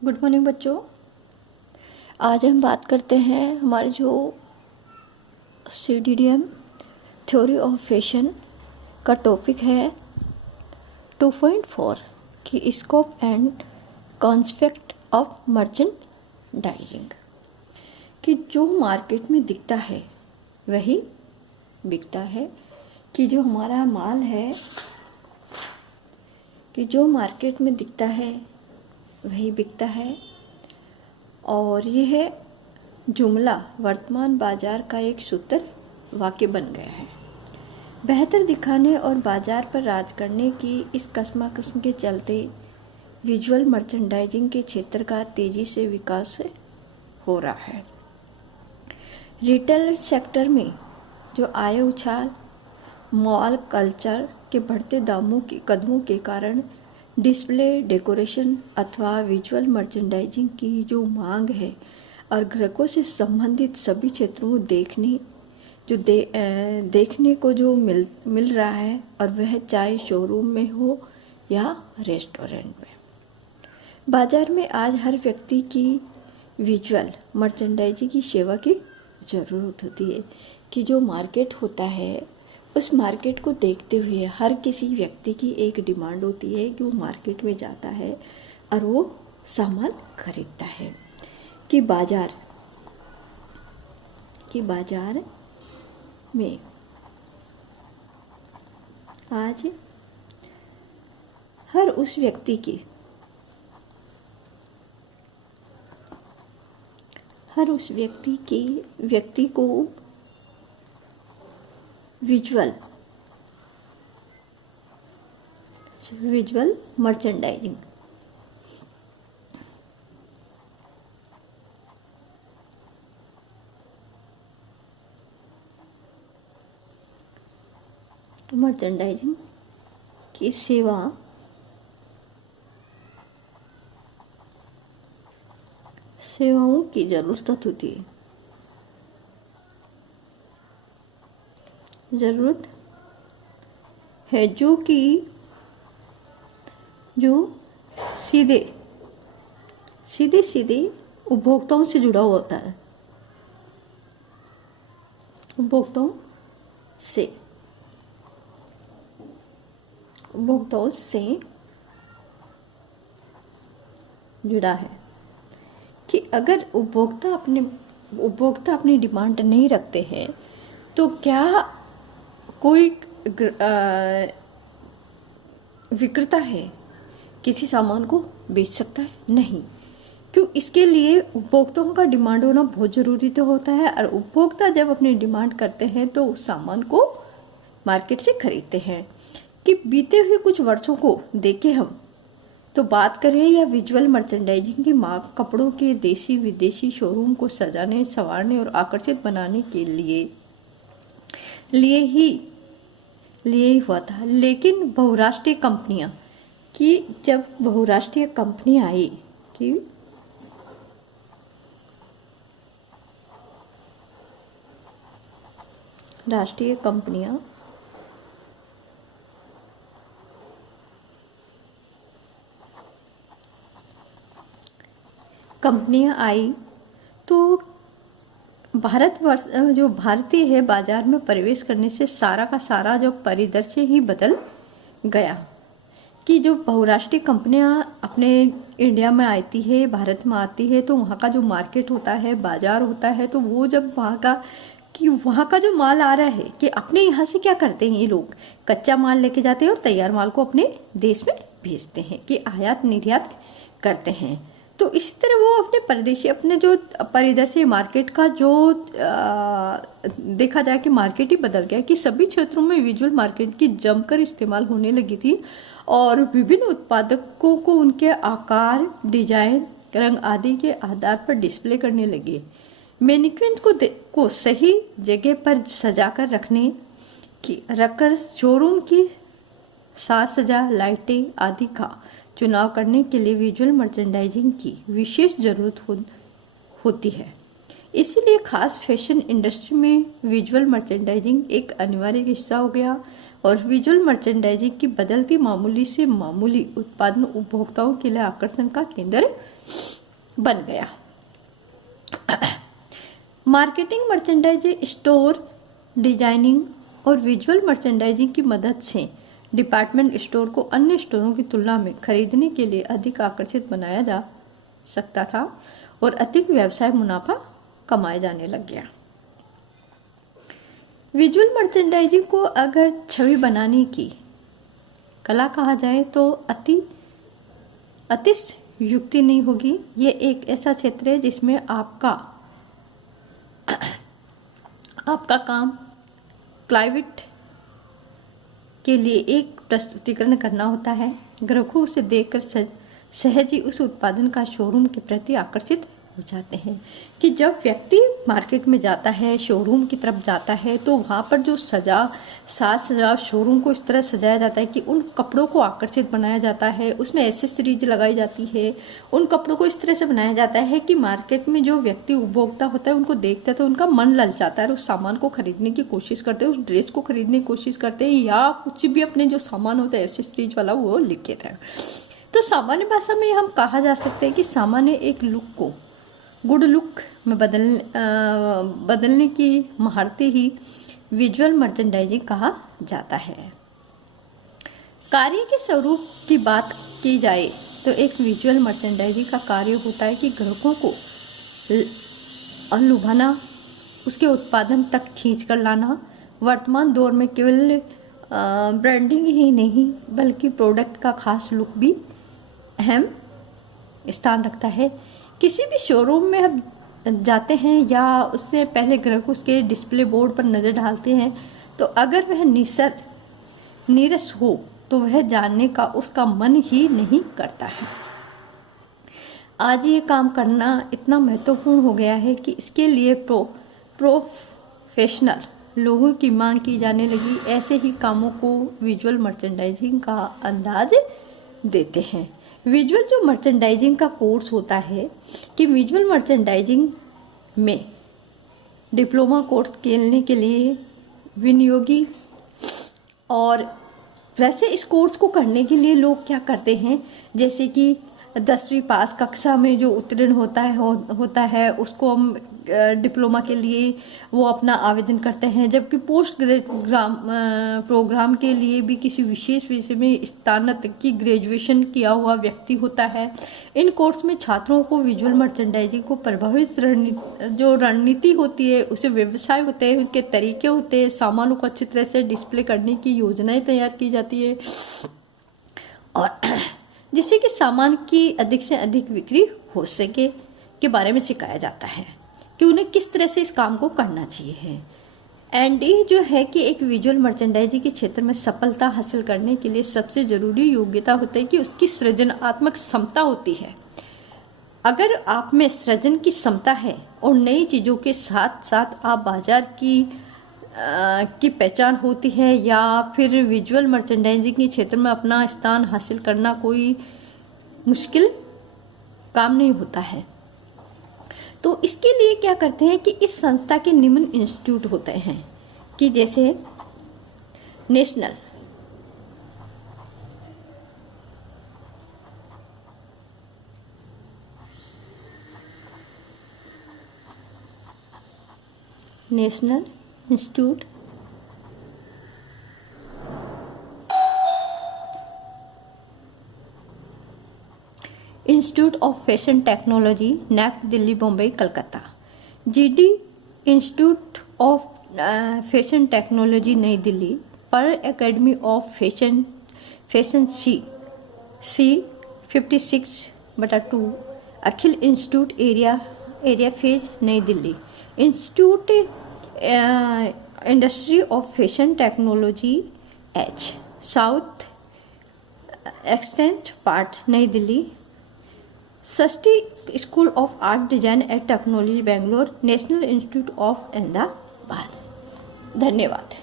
Good morning बच्चों। आज हम बात करते हैं हमारे जो CDDM थ्योरी ऑफ फैशन का टॉपिक है 2.4 की scope and concept of merchandising. कि जो मार्केट में दिखता है वही बिकता है, कि जो हमारा माल है कि जो मार्केट में दिखता है वही बिकता है। और यह जुमला वर्तमान बाजार का एक सूत्र वाक्य बन गया है। बेहतर दिखाने और बाजार पर राज करने की इस कस्माकस्म के चलते विजुअल मर्चेंडाइजिंग के क्षेत्र का तेजी से विकास हो रहा है। रिटेल सेक्टर में जो आय उछाल, मॉल कल्चर के बढ़ते दामों के कदमों के कारण डिस्प्ले, डेकोरेशन अथवा विजुअल मर्चेंडाइजिंग की जो मांग है और ग्राहकों से संबंधित सभी क्षेत्रों को देखने को जो मिल रहा है, और वह चाहे शोरूम में हो या रेस्टोरेंट में। बाजार में आज हर व्यक्ति की विजुअल मर्चेंडाइजिंग की सेवा की ज़रूरत होती है। कि जो मार्केट होता है उस मार्केट को देखते हुए हर किसी व्यक्ति की एक डिमांड होती है कि वो मार्केट में जाता है और वो सामान खरीदता है। कि बाजार में आज हर उस व्यक्ति को विजुअल मर्चेंडाइजिंग की सेवाओं की जरूरत होती है, जो सीधे उपभोक्ताओं से जुड़ा होता है। उपभोक्ताओं से जुड़ा है। कि अगर उपभोक्ता अपनी डिमांड नहीं रखते हैं तो क्या कोई विक्रेता है किसी सामान को बेच सकता है? नहीं। क्यों? इसके लिए उपभोक्ताओं का डिमांड होना बहुत ज़रूरी तो होता है, और उपभोक्ता जब अपनी डिमांड करते हैं तो उस सामान को मार्केट से खरीदते हैं। कि बीते हुए कुछ वर्षों को देखें हम तो बात करें या विजुअल मर्चेंडाइजिंग की मांग कपड़ों के देसी विदेशी शोरूम को सजाने, संवारने और आकर्षित बनाने के लिए ही हुआ था। लेकिन बहुराष्ट्रीय कंपनियां जब बहुराष्ट्रीय कंपनियां आई कि राष्ट्रीय कंपनियां आई तो भारतवर्ष जो भारतीय है बाजार में प्रवेश करने से सारा का सारा जो परिदृश्य ही बदल गया। कि जो बहुराष्ट्रीय कंपनियां अपने इंडिया में आती है, भारत में आती है, तो वहाँ का जो मार्केट होता है, बाजार होता है, तो वो जब वहाँ का जो माल आ रहा है कि अपने यहाँ से क्या करते हैं ये लोग, कच्चा माल लेके जाते हैं और तैयार माल को अपने देश में भेजते हैं, कि आयात निर्यात करते हैं। तो इसी तरह वो अपने जो परिदृश्य मार्केट का जो देखा जाए कि मार्केट ही बदल गया। कि सभी क्षेत्रों में विजुअल मार्केट की जमकर इस्तेमाल होने लगी थी, और विभिन्न उत्पादकों को उनके आकार, डिजाइन, रंग आदि के आधार पर डिस्प्ले करने लगे। मैनिक्विन को सही जगह पर सजाकर रखकर शोरूम की साज सज्जा, लाइटें आदि का चुनाव करने के लिए विजुअल मर्चेंडाइजिंग की विशेष जरूरत होती है। इसीलिए खास फैशन इंडस्ट्री में विजुअल मर्चेंडाइजिंग एक अनिवार्य हिस्सा हो गया, और विजुअल मर्चेंडाइजिंग की बदलती मामूली से मामूली उत्पादन उपभोक्ताओं के लिए आकर्षण का केंद्र बन गया। मार्केटिंग, मर्चेंडाइजिंग, स्टोर डिजाइनिंग और विजुअल मर्चेंडाइजिंग की मदद से डिपार्टमेंट स्टोर को अन्य स्टोरों की तुलना में खरीदने के लिए अधिक आकर्षित बनाया जा सकता था और अधिक व्यवसाय मुनाफा कमाया जाने लग गया। विजुअल मर्चेंडाइजिंग को अगर छवि बनाने की कला कहा जाए तो अतिशयोक्ति नहीं होगी। ये एक ऐसा क्षेत्र है जिसमें आपका काम क्लाइंट के लिए एक प्रस्तुतिकरण करना होता है। ग्राहकों उसे देखकर सहज ही उस उत्पादन का शोरूम के प्रति आकर्षित हो जाते हैं कि जब व्यक्ति मार्केट में जाता है, शोरूम की तरफ जाता है, तो वहाँ पर जो साज सजावट शोरूम को इस तरह सजाया जाता है कि उन कपड़ों को आकर्षित बनाया जाता है, उसमें एसेसरीज लगाई जाती है, उन कपड़ों को इस तरह से बनाया जाता है कि मार्केट में जो व्यक्ति उपभोक्ता होता है उनको देखता है तो उनका मन ललचाता है और उस सामान को खरीदने की कोशिश करते हैं, उस ड्रेस को खरीदने की कोशिश करते हैं या कुछ भी अपने जो सामान होता है एसेसरीज वाला वो लिख लेता है। तो सामान्य भाषा में हम कहा जा सकते हैं कि सामान्य एक लुक को गुड लुक में बदलने की महारत ही विजुअल मर्चेंडाइजिंग कहा जाता है। कार्य के स्वरूप की बात की जाए तो एक विजुअल मर्चेंडाइजिंग का कार्य होता है कि ग्राहकों को लुभाना, उसके उत्पादन तक खींच कर लाना। वर्तमान दौर में केवल ब्रांडिंग ही नहीं बल्कि प्रोडक्ट का खास लुक भी अहम स्थान रखता है। किसी भी शोरूम में हम जाते हैं या उससे पहले ग्राहक उसके डिस्प्ले बोर्ड पर नज़र डालते हैं तो अगर वह नीरस हो तो वह जानने का उसका मन ही नहीं करता है। आज ये काम करना इतना महत्वपूर्ण हो गया है कि इसके लिए प्रोफेशनल लोगों की मांग की जाने लगी। ऐसे ही कामों को विजुअल मर्चेंडाइजिंग का अंदाज देते हैं। विजुअल जो मर्चेंडाइजिंग का कोर्स होता है कि विजुअल मर्चेंडाइजिंग में डिप्लोमा कोर्स लेने के लिए विनियोगी, और वैसे इस कोर्स को करने के लिए लोग क्या करते हैं, जैसे कि 10वीं पास कक्षा में जो उत्तीर्ण होता है उसको हम डिप्लोमा के लिए वो अपना आवेदन करते हैं, जबकि पोस्ट प्रोग्राम के लिए भी किसी विशेष विषय में स्नातक की ग्रेजुएशन किया हुआ व्यक्ति होता है। इन कोर्स में छात्रों को विजुअल मर्चेंडाइजिंग को प्रभावित जो रणनीति होती है, उसे व्यवसाय होते हैं, उनके तरीके होते हैं, सामानों को अच्छी तरह से डिस्प्ले करने की योजनाएं तैयार की जाती है और जिससे कि सामान की अधिक से अधिक बिक्री हो सके के बारे में सिखाया जाता है कि उन्हें किस तरह से इस काम को करना चाहिए है। एंड ये जो है कि एक विजुअल मर्चेंडाइजिंग के क्षेत्र में सफलता हासिल करने के लिए सबसे ज़रूरी योग्यता होता है कि उसकी सृजनात्मक क्षमता होती है। अगर आप में सृजन की क्षमता है और नई चीज़ों के साथ साथ आप बाजार की पहचान होती है या फिर विजुअल मर्चेंडाइजिंग के क्षेत्र में अपना स्थान हासिल करना कोई मुश्किल काम नहीं होता है। तो इसके लिए क्या करते हैं कि इस संस्था के निम्न इंस्टीट्यूट होते हैं कि जैसे national institute institute of fashion technology, NIFT, Delhi, Bombay, Calcutta. GD institute of fashion technology, New Delhi. पर academy of fashion C 56/2, Okhla institute area phase, New Delhi. Institute industry of fashion technology H, south extent part, New Delhi. Srishti school of art design and technology, Bangalore. National institute of Ahmedabad. धन्यवाद।